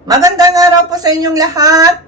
Magandang araw po sa inyong lahat.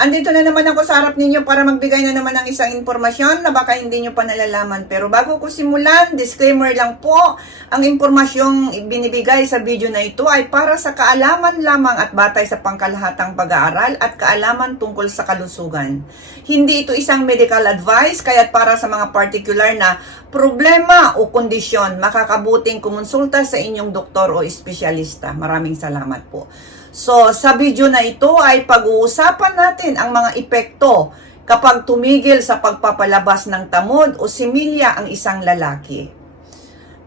Andito na naman ako sa harap ninyo para magbigay na naman ng isang impormasyon na baka hindi nyo pa nalalaman. Pero bago ko simulan, disclaimer lang po, ang impormasyong binibigay sa video na ito ay para sa kaalaman lamang at batay sa pangkalahatang pag-aaral at kaalaman tungkol sa kalusugan. Hindi ito isang medical advice, kaya't para sa mga particular na problema o kondisyon, makakabuting kumonsulta sa inyong doktor o espesyalista. Maraming salamat po. So, sa video na ito ay pag-uusapan natin ang mga epekto kapag tumigil sa pagpapalabas ng tamod o similya ang isang lalaki.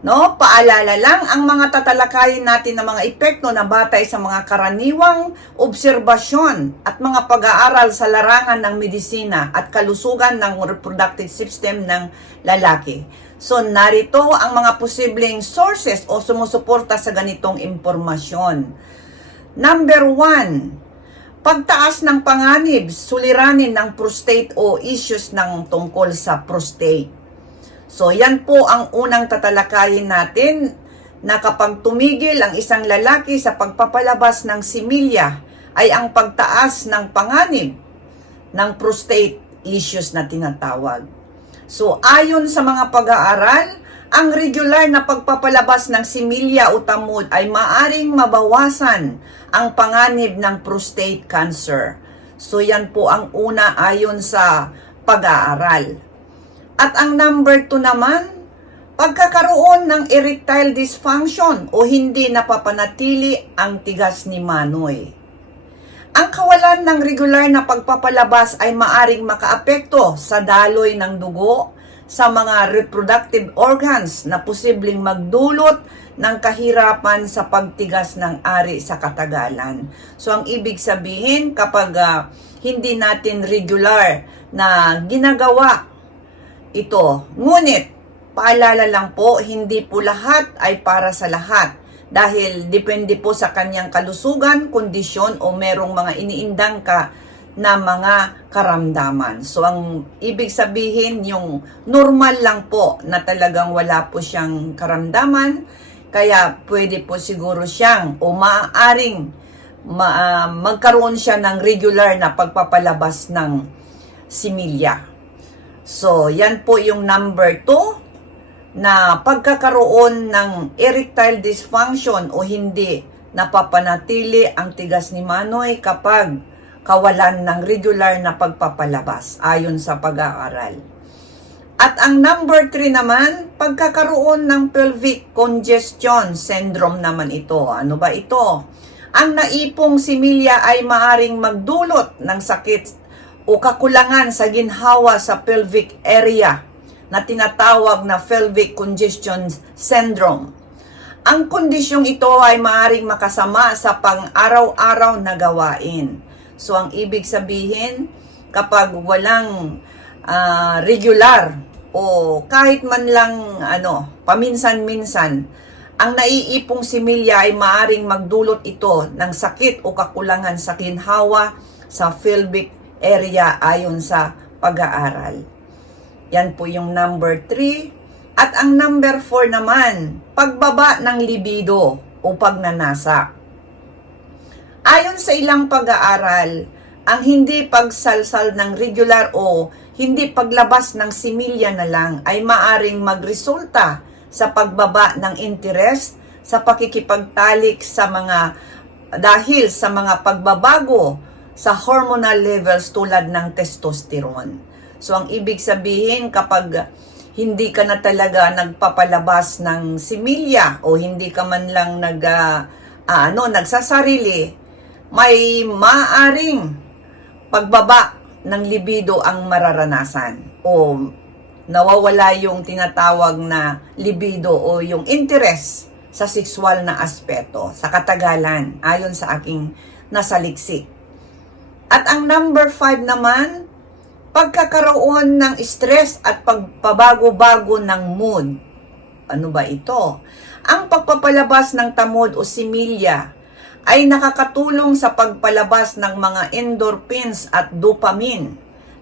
No, paalala lang ang mga tatalakayin natin ng mga epekto na batay sa mga karaniwang obserbasyon at mga pag-aaral sa larangan ng medisina at kalusugan ng reproductive system ng lalaki. So, narito ang mga posibleng sources o sumusuporta sa ganitong impormasyon. Number one, pagtaas ng panganib, suliranin ng prostate o issues ng tungkol sa prostate. So, yan po ang unang tatalakayin natin na kapag tumigil ang isang lalaki sa pagpapalabas ng similya ay ang pagtaas ng panganib ng prostate issues na tinatawag. So, ayon sa mga pag-aaral, ang regular na pagpapalabas ng similya o tamod ay maaring mabawasan ang panganib ng prostate cancer. So, yan po ang una ayon sa pag-aaral. At ang number 2 naman, pagkakaroon ng erectile dysfunction o hindi napapanatili ang tigas ni Manoy. Ang kawalan ng regular na pagpapalabas ay maaring makaapekto sa daloy ng dugo sa mga reproductive organs na posibleng magdulot ng kahirapan sa pagtigas ng ari sa katagalan. So ang ibig sabihin kapag ah, hindi natin regular na ginagawa ito, ngunit paalala lang po, hindi po lahat ay para sa lahat dahil depende po sa kanyang kalusugan, kondisyon o merong mga iniindang ka na mga karamdaman. So ang ibig sabihin yung normal lang po na talagang wala po siyang karamdaman kaya pwede po siguro siyang o maaaring ma- ah, magkaroon siya ng regular na pagpapalabas ng similya. So, yan po yung number 2 na pagkakaroon ng erectile dysfunction o hindi napapanatili ang tigas ni Manoy kapag kawalan ng regular na pagpapalabas ayon sa pag-aaral. At ang number 3 naman, pagkakaroon ng pelvic congestion syndrome naman ito. Ano ba ito? Ang naipong similya ay maaring magdulot ng sakit o kakulangan sa ginhawa sa pelvic area na tinatawag na pelvic congestion syndrome. Ang kondisyong ito ay maaring makasama sa pang-araw-araw na gawain. So ang ibig sabihin, kapag walang ah, regular o kahit man lang ano, paminsan-minsan, ang naiipong similya ay maaring magdulot ito ng sakit o kakulangan sa ginhawa sa pelvic area ayon sa pag-aaral. Yan po yung number 3. At ang number 4 naman, pagbaba ng libido o pagnanasa. Ayon sa ilang pag-aaral, ang hindi pagsalsal ng regular o hindi paglabas ng similya na lang ay maaring magresulta sa pagbaba ng interest sa pakikipagtalik sa mga dahil sa mga pagbabago sa hormonal levels tulad ng testosterone. So ang ibig sabihin kapag hindi ka na talaga nagpapalabas ng similya o hindi ka man lang nag ah, ano nagsasarili may maaring pagbaba ng libido ang mararanasan o nawawala yung tinatawag na libido o yung interest sa sexual na aspeto sa katagalan ayon sa aking nasaliksik. At ang number 5 naman, pagkakaroon ng stress at pagpabago-bago ng mood. Ano ba ito? Ang pagpapalabas ng tamod o similya ay nakakatulong sa pagpalabas ng mga endorphins at dopamine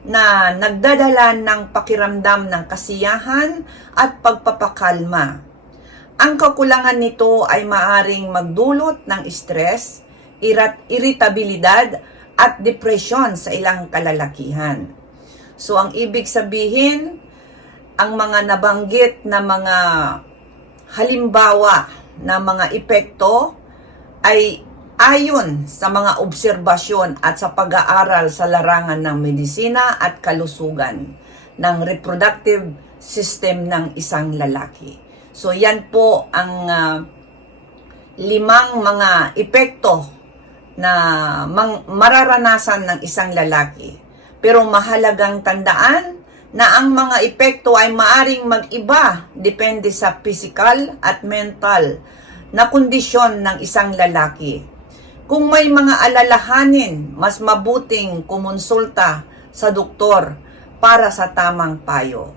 na nagdadala ng pakiramdam ng kasiyahan at pagpapakalma. Ang kakulangan nito ay maaring magdulot ng stress, irat- irritabilidad at depresyon sa ilang kalalakihan. So ang ibig sabihin, ang mga nabanggit na mga halimbawa na mga epekto ay ayon sa mga obserbasyon at sa pag-aaral sa larangan ng medisina at kalusugan ng reproductive system ng isang lalaki. So yan po ang ah, limang mga epekto na mararanasan ng isang lalaki. Pero mahalagang tandaan na ang mga epekto ay maaring mag-iba depende sa physical at mental na kondisyon ng isang lalaki. Kung may mga alalahanin, mas mabuting kumonsulta sa doktor para sa tamang payo.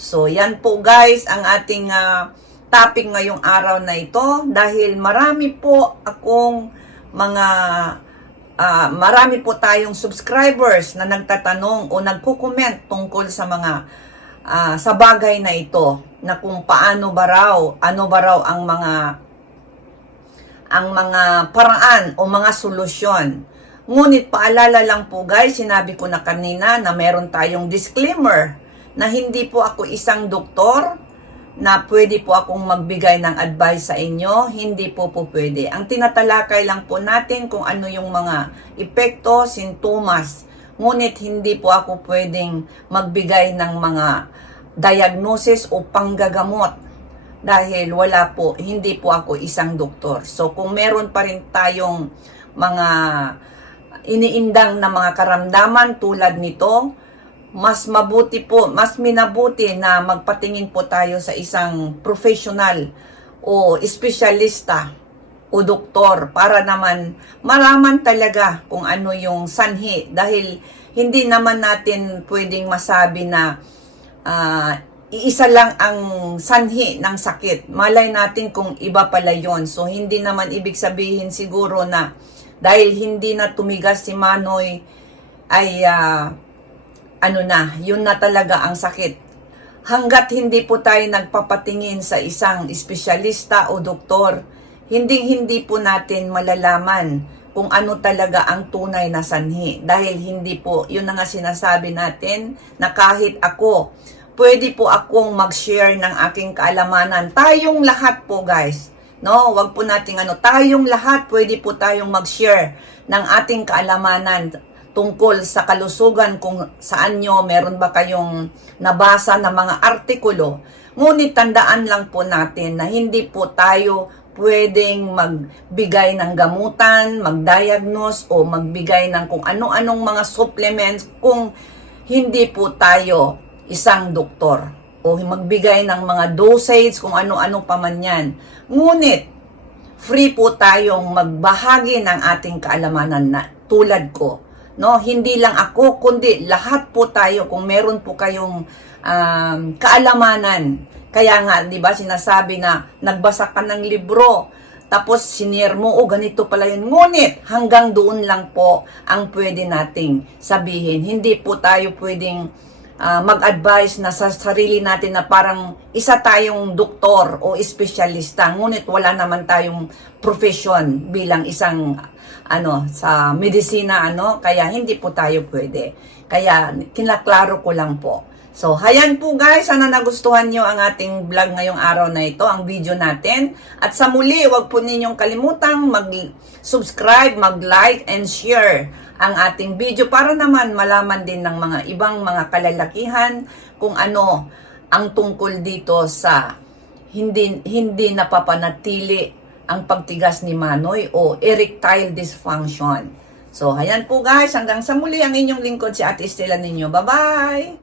So, yan po guys ang ating ah, topic ngayong araw na ito dahil marami po akong mga ah, marami po tayong subscribers na nagtatanong o nagko-comment tungkol sa mga ah, sa bagay na ito na kung paano ba raw, ano ba raw ang mga ang mga paraan o mga solusyon. Ngunit paalala lang po guys, sinabi ko na kanina na meron tayong disclaimer na hindi po ako isang doktor na pwede po akong magbigay ng advice sa inyo, hindi po po pwede. Ang tinatalakay lang po natin kung ano yung mga epekto, sintomas, ngunit hindi po ako pwedeng magbigay ng mga diagnosis o panggagamot dahil wala po, hindi po ako isang doktor. So kung meron pa rin tayong mga iniindang na mga karamdaman tulad nito, mas mabuti po, mas minabuti na magpatingin po tayo sa isang professional o espesyalista o doktor para naman maraman talaga kung ano yung sanhi dahil hindi naman natin pwedeng masabi na ah, iisa lang ang sanhi ng sakit. Malay natin kung iba pala yon. So, hindi naman ibig sabihin siguro na dahil hindi na tumigas si Manoy ay ah, ano na, yun na talaga ang sakit. Hanggat hindi po tayo nagpapatingin sa isang espesyalista o doktor, hindi hindi po natin malalaman kung ano talaga ang tunay na sanhi. Dahil hindi po, yun na nga sinasabi natin, na kahit ako, pwede po akong mag-share ng aking kaalamanan. Tayong lahat po guys, no? Wag po nating ano, tayong lahat pwede po tayong mag-share ng ating kaalamanan tungkol sa kalusugan kung saan nyo meron ba kayong nabasa na mga artikulo. Ngunit tandaan lang po natin na hindi po tayo pwedeng magbigay ng gamutan, mag-diagnose o magbigay ng kung ano-anong mga supplements kung hindi po tayo isang doktor o magbigay ng mga dosage kung ano-ano pa man yan. Ngunit, free po tayong magbahagi ng ating kaalamanan na tulad ko. No, hindi lang ako kundi lahat po tayo kung meron po kayong um, kaalamanan. Kaya nga, 'di ba, sinasabi na nagbasa ka ng libro tapos sinier mo, oh ganito pala yun. Ngunit hanggang doon lang po ang pwede nating sabihin. Hindi po tayo pwedeng ah, mag-advise na sa sarili natin na parang isa tayong doktor o espesyalista. Ngunit wala naman tayong profession bilang isang ano sa medisina ano kaya hindi po tayo pwede. Kaya kinaklaro ko lang po. So, hayan po guys, sana nagustuhan nyo ang ating vlog ngayong araw na ito, ang video natin. At sa muli, wag po ninyong kalimutang mag-subscribe, mag-like, and share ang ating video para naman malaman din ng mga ibang mga kalalakihan kung ano ang tungkol dito sa hindi hindi napapanatili ang pagtigas ni Manoy o erectile dysfunction. So, ayan po guys, hanggang sa muli ang inyong lingkod si Ate Estela ninyo. Bye-bye!